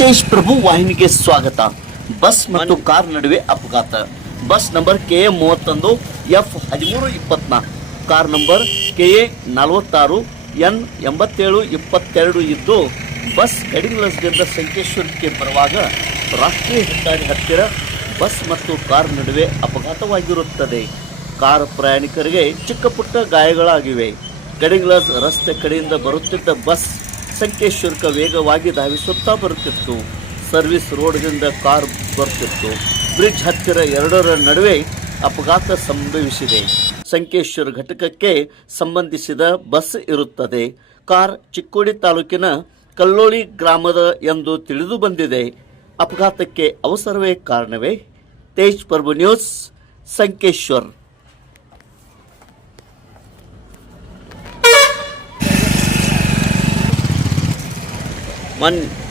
ತೇಜ್ ಪ್ರಭು ವಾಹಿನಿಗೆ ಸ್ವಾಗತ. ಬಸ್ ಮತ್ತು ಕಾರ್ ನಡುವೆ ಅಪಘಾತ. ಬಸ್ ನಂಬರ್ ಕೆ ಎ ಮೂವತ್ತೊಂದು ಎಫ್ ಹದಿಮೂರು ಇಪ್ಪತ್ನಾಲ್ಕು. ಕಾರ್ ನಂಬರ್ ಕೆ ಎ ನಲವತ್ತಾರು ಎನ್ ಎಂಬತ್ತೇಳು ಇಪ್ಪತ್ತೆರಡು ಇದ್ದು, ಬಸ್ ಕಡಿಂಗ್ಲಸ್ದಿಂದ ಸಂಕೇಶ್ವರಕ್ಕೆ ಬರುವಾಗ ರಾಷ್ಟ್ರೀಯ ಹೆದ್ದಾರಿ ಹತ್ತಿರ ಬಸ್ ಮತ್ತು ಕಾರ್ ನಡುವೆ ಅಪಘಾತವಾಗಿರುತ್ತದೆ. ಕಾರ್ ಪ್ರಯಾಣಿಕರಿಗೆ ಚಿಕ್ಕ ಪುಟ್ಟ ಗಾಯಗಳಾಗಿವೆ ಗಡಿಗ್ಲಾಸ್ ರಸ್ತೆ ಕಡೆಯಿಂದ ಬರುತ್ತಿದ್ದ ಬಸ್ ಸಂಕೇಶ್ವರಕ ವೇಗವಾಗಿ ಧಾವಿಸುತ್ತಾ ಬರುತ್ತಿತ್ತು. ಸರ್ವಿಸ್ ರೋಡ್ದಿಂದ ಕಾರ್ ಬರುತ್ತಿತ್ತು ಬ್ರಿಡ್ಜ್ ಹತ್ತಿರ ಎರಡರ ನಡುವೆ ಅಪಘಾತ ಸಂಭವಿಸಿದೆ. ಸಂಕೇಶ್ವರ ಘಟಕಕ್ಕೆ ಸಂಬಂಧಿಸಿದ ಬಸ್ ಇರುತ್ತದೆ. ಕಾರ್ ಚಿಕ್ಕೋಡಿ ತಾಲೂಕಿನ ಕಲ್ಲೋಳಿ ಗ್ರಾಮದ ಎಂದು ತಿಳಿದು ಬಂದಿದೆ. ಅಪಘಾತಕ್ಕೆ ಅವಸರವೇ ಕಾರಣವೇ? ತೇಜ್ ಪ್ರಭು ನ್ಯೂಸ್, ಸಂಕೇಶ್ವರ್. one